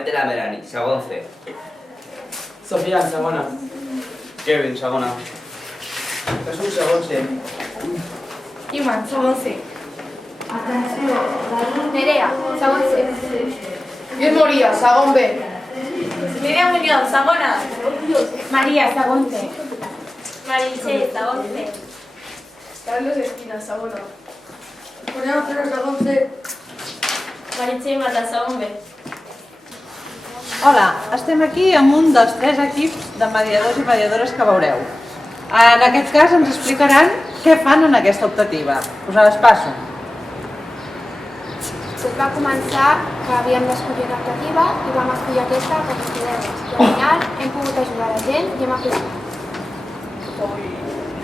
Comenta la Melanie, segon C. Sofia, segona. Kevin, segona. Jesús, segon C. Iman, segon C. Nerea, segon C. Lluís Moria, segon B. Míriam Muñoz, segona. Maria, segon C. Maritxell, segon C. Carlos Espina, segona. Julián Ojeda, segon C. Maritxell Mata, segon B. Hola, estem aquí amb un dels 3 equips de mediadors i mediadores que veureu. En aquest cas ens explicaran què fan en aquesta optativa. Us les passo. Tot va començar que havíem d'escollir una optativa i vam escollir aquesta per estudiar-nos. I al final hem pogut ajudar la gent i hem après.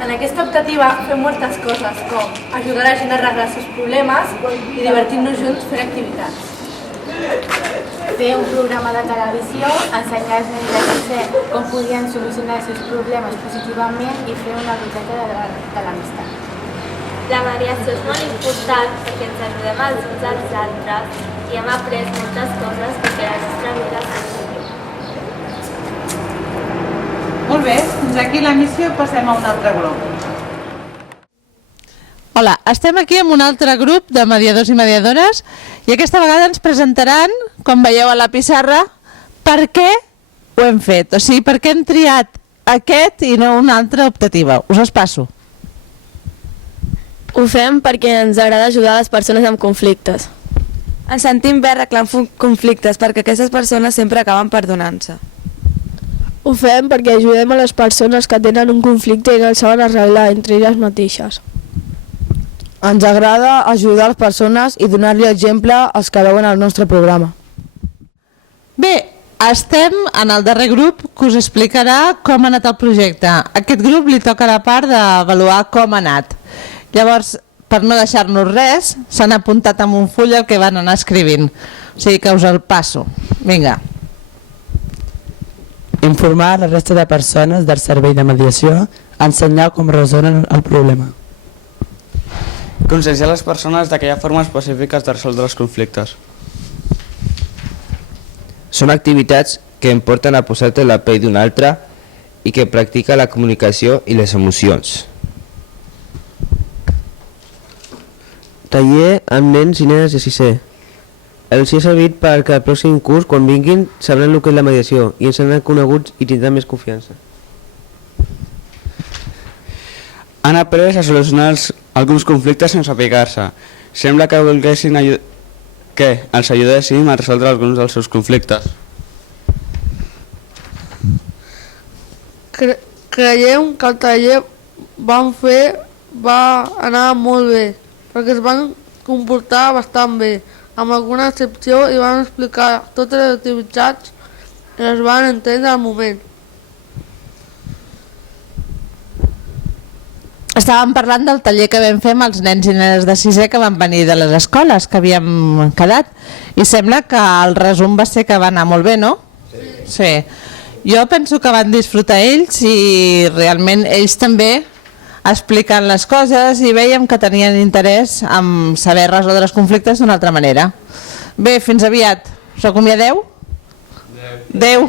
En aquesta optativa fem moltes coses, com ajudar la gent a arreglar els seus problemes i divertir-nos junts fent activitats. Fer un programa de televisió, ensenyar als nens de tercer com podien solucionar els seus problemes positivament i fer una ruteta de l'amistat. La mediació és molt important perquè ens ajudem els uns als altres i hem après moltes coses perquè la nostra vida s'ha. Molt bé, fins aquí la missió, passem a un altre grup. Hola, estem aquí amb un altre grup de mediadors i mediadores i aquesta vegada ens presentaran, com veieu a la pissarra, per què ho hem fet. O sigui, per què hem triat aquest i no una altra optativa. Us els passo. Ho fem perquè ens agrada ajudar les persones amb conflictes. Ens sentim bé arreglant conflictes perquè aquestes persones sempre acaben perdonant-se. Ho fem perquè ajudem a les persones que tenen un conflicte i no el saben arreglar entre elles mateixes. Ens agrada ajudar les persones i donar-li exemple als que veuen el nostre programa. Bé, estem en el darrer grup que us explicarà com ha anat el projecte. A aquest grup li toca la part d'avaluar com ha anat. Llavors, per no deixar-nos res, s'han apuntat amb un full el que van anar escrivint. O sigui que us el passo. Vinga. Informar la resta de persones del servei de mediació, ensenyar com resolen el problema. Conscienciar les persones que hi ha formes pacífiques de resoldre els conflictes. Són activitats que em porten a posar-te la pell d'un altre i que practica la comunicació i les emocions. Taller amb nens i nenes de 6è. Els hi ha servit perquè al pròxim curs, quan vinguin, sabran el que és la mediació i ens seran coneguts i tindran més confiança. Han après a solucionar alguns conflictes sense picar-se. Sembla que volguessin que els ajudéssim a resoldre alguns dels seus conflictes. Creiem que el taller va anar molt bé, perquè es van comportar bastant bé, amb alguna excepció, i van explicar totes les activitats i les van entendre al moment. Estàvem parlant del taller que vam fer amb els nens i nenes de 6è que van venir de les escoles que havíem quedat i sembla que el resum va ser que va anar molt bé, no? Sí. Jo penso que van disfrutar ells i realment ells també explicant les coses i veiem que tenien interès en saber resoldre els conflictes d'una altra manera. Bé, fins aviat. Us acomiadeu? Adéu.